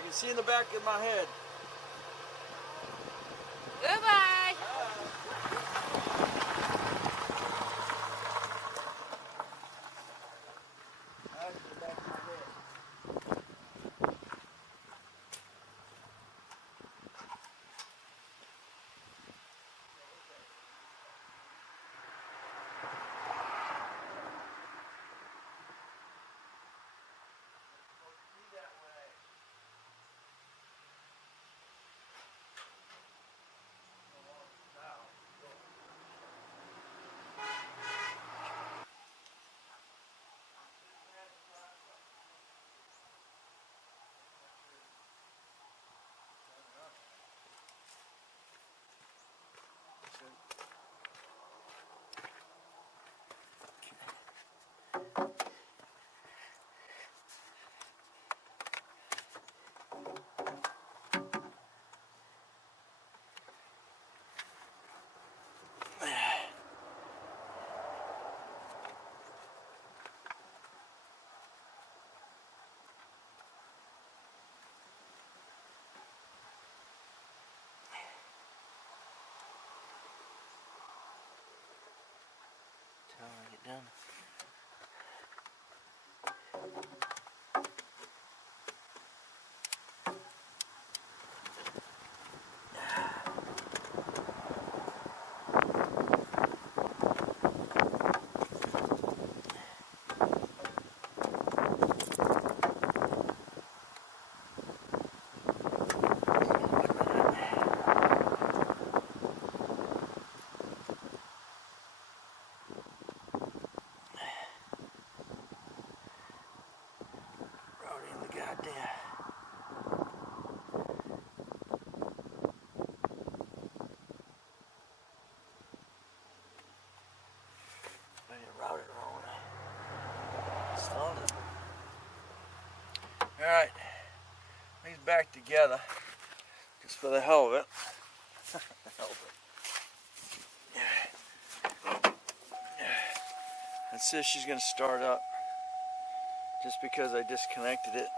I can see in the back of my head. Goodbye. That's the back of my head. Till I get done. Goddamn. I didn't route it wrong. Stalled it. Alright. These back together. Just for the hell of it. That says she's going to start up. Just because I disconnected it.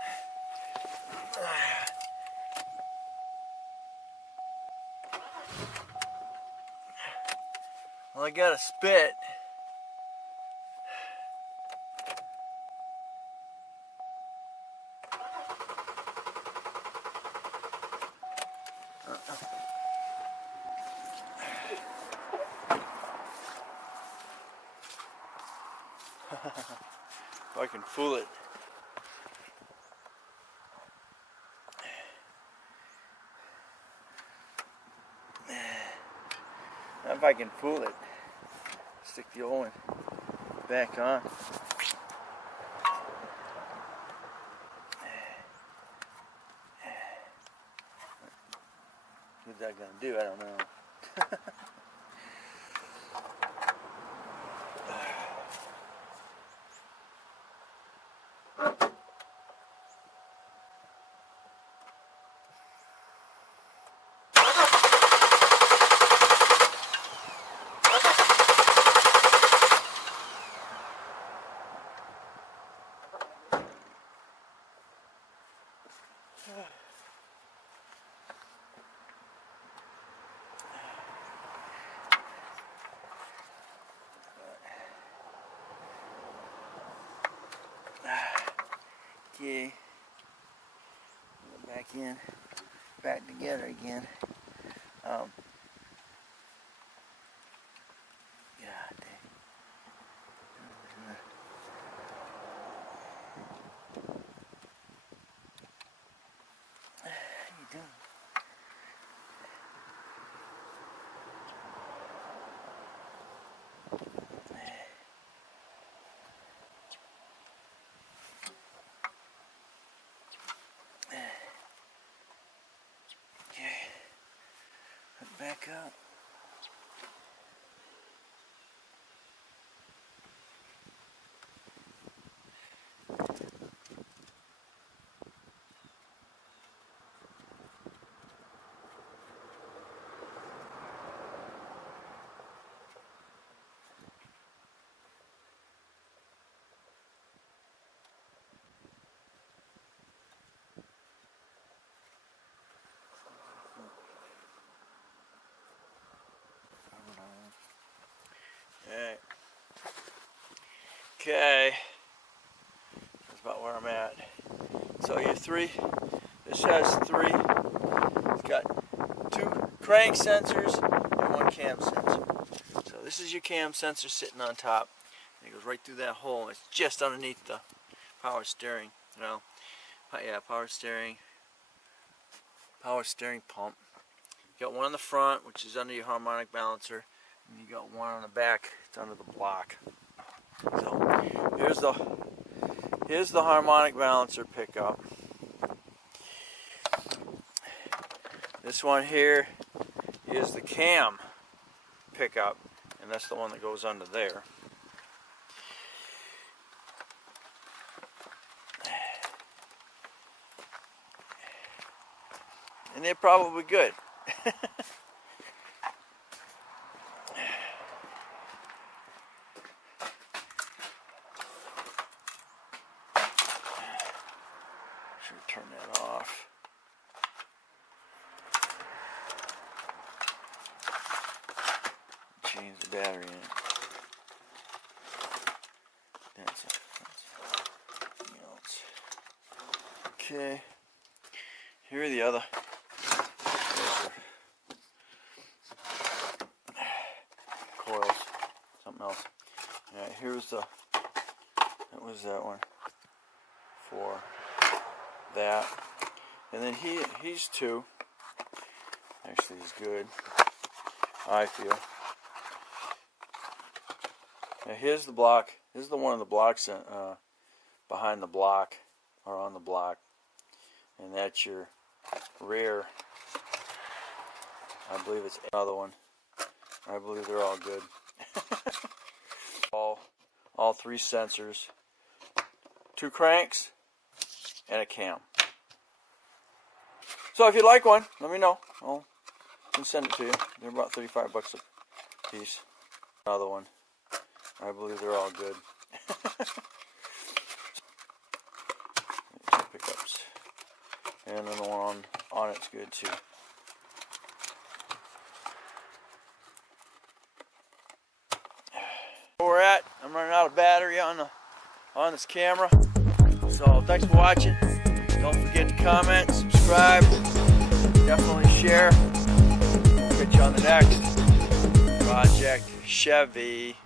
Well, I got a spit. If I can fool it. If I can fool it. Stick the old one back on. What's that gonna do? I don't know. Okay, go back in, back together again. God dang. How you doing? Back up. Okay, that's about where I'm at. So you this has 3. It's got 2 crank sensors and 1 cam sensor. So this is your cam sensor sitting on top. And it goes right through that hole. It's just underneath the power steering. Well, yeah, power steering pump. You got one on the front, which is under your harmonic balancer, and you got one on the back. It's under the block. So here's the harmonic balancer pickup. This one here is the cam pickup, and that's the one that goes under there. And they're probably good. Should turn that off. Change the battery in. That's something else. Okay. Here are the other. Coils. Something else. Alright, here's the. That was that one. For that. And then he's 2. Actually, he's good. I feel. Now here's the block. This is the one of the blocks behind the block or on the block, and that's your rear. I believe it's another one. I believe they're all good. all 3 sensors, 2 cranks, and a cam. So if you'd like one, let me know. I can send it to you. They're about $35 a piece. Another one. I believe they're all good. Pickups. And then the one on it's good too. Where we're at, I'm running out of battery on this camera. So thanks for watching. Don't forget to comment, subscribe, definitely share. We'll get you on the next Project Chevy.